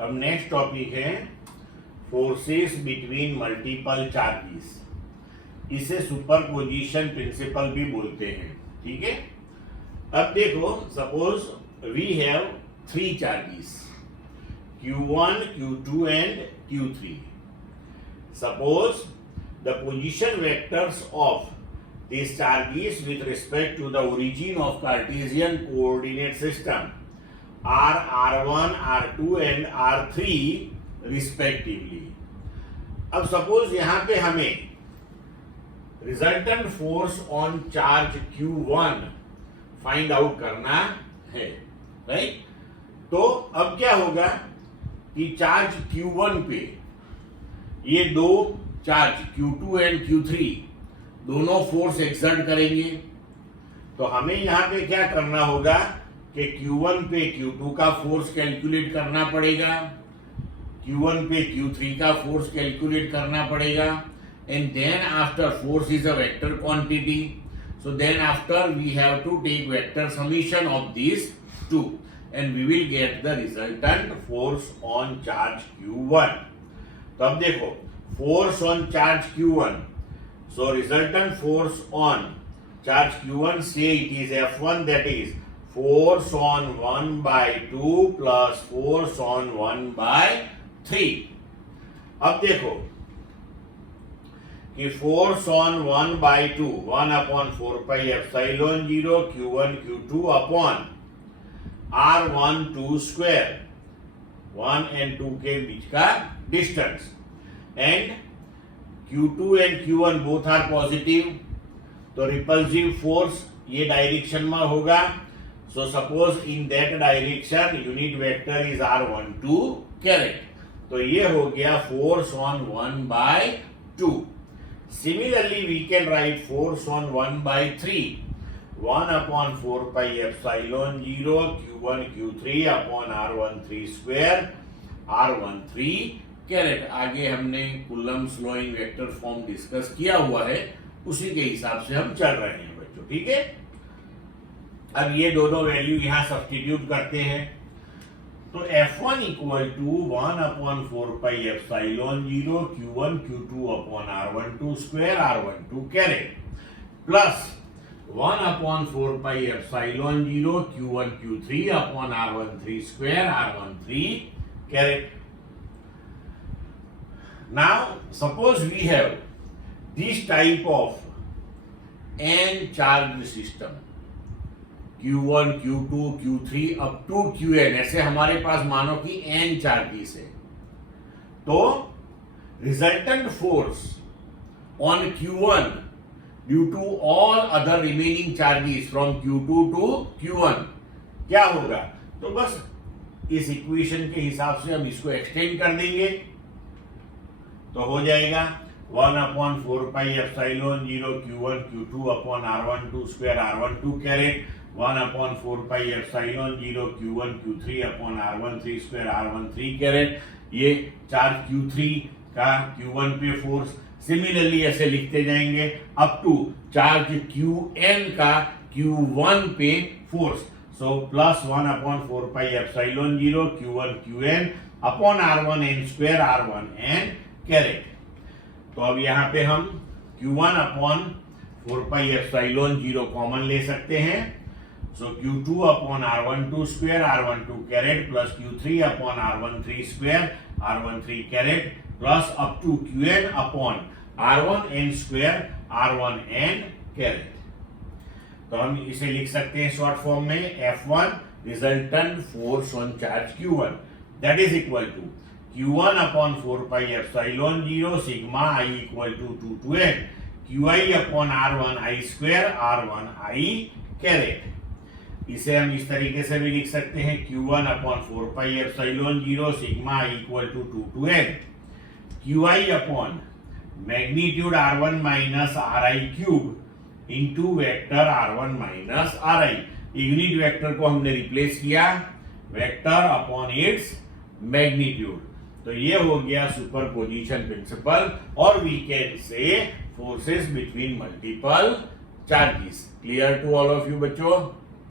अब next topic है forces between multiple charges. इसे सुपरपोजिशन प्रिंसिपल भी बोलते हैं, ठीक है। अब देखो, suppose we have 3 charges Q1, Q2 and Q3. Suppose the position vectors of these charges with respect to the origin of Cartesian coordinate system are R1, R2 and R3 respectively. अब suppose यहां पे हमें resultant force on charge Q1 find out करना है, right. तो अब क्या होगा कि चार्ज Q1 पे ये दो चार्ज Q2 एंड Q3 दोनों फोर्स एक्सर्ट करेंगे। तो हमें यहां पे क्या करना होगा कि Q1 पे Q2 का फोर्स कैलकुलेट करना पड़ेगा, Q1 पे Q3 का फोर्स कैलकुलेट करना पड़ेगा, and then after force is a vector quantity, so then after we have to take vector summation of this two and we will get the resultant force on charge Q1. तो अब देखो, force on charge Q1, so resultant force on charge Q1, say it is F1, that is force on 1 by 2 plus force on 1 by 3. अब देखो कि force on 1 by 2 1 upon 4 pi epsilon 0 Q1 Q2 upon R1 2 square, 1 and 2 के बीच का distance, and Q2 and Q1 both are positive, तो repulsive force ये direction में होगा। So suppose in that direction unit vector is R12 caret, तो ये हो गया force on 1 by 2। Similarly we can write force on 1 by 3, 1 upon 4 pi epsilon 0 Q1 Q3 upon R13 square R13 caret. आगे हमने Coulomb's law in vector form discuss किया हुआ है, उसी के हिसाब से हम चल रहे हैं बच्चों, ठीक है। अब ये दोनों वैल्यू यहां सब्स्टिट्यूट करते हैं, तो F1 equal to 1 upon 4 pi epsilon 0 Q1 Q2 upon R12 square R12 caret plus 1 upon 4 pi epsilon 0 Q1 Q3 upon R13 square R13 caret. Now suppose we have this type of n charged system Q1 Q2 Q3 up to Qn, ऐसे हमारे पास मानो कि n charges है, तो resultant force on Q1 due to all other remaining charges from Q2 to Q1 क्या होगा, तो बस इस इक्वेशन के हिसाब से हम इसको एक्सटेंड कर देंगे, तो हो जाएगा 1 upon 4 pi epsilon 0 Q1 Q2 upon R12 square R12 caret, 1 upon 4 pi epsilon 0 Q1 Q3 upon R13 square R13 caret. ये चार्ज Q3 का Q1 पे फोर्स, सिमिलरली ऐसे लिखते जाएंगे अप टू चार्ज Qn का Q1 पे force, so plus 1 upon 4 pi epsilon 0 Q1 Qn upon R1 n square R1 n caret. तो अब यहाँ पे हम Q1 upon 4 pi epsilon 0 common ले सकते हैं, so Q2 upon R12 square R12 caret plus Q3 upon R13 square R13 caret plus up to Qn upon R1 n square R1 n caret. तो हम इसे लिख सकते हैं शॉर्ट फॉर्म में F1 resultant force on charge Q1 that is equal to Q1 upon 4 pi epsilon 0 sigma I equal to 2 to n QI upon R1 I square R1 I caret. इसे हम इस तरीके से भी लिख सकते हैं Q1 upon 4 pi epsilon 0 sigma I equal to 2 to n QI upon magnitude R1 minus RI cube into vector R1 minus RI। Unit vector को हमने रिप्लेस किया वेक्टर अपॉन इट्स मैग्नीट्यूड, तो ये हो गया सुपरपोजिशन प्रिंसिपल, और we can say forces between multiple charges. Clear to all of you बच्चों?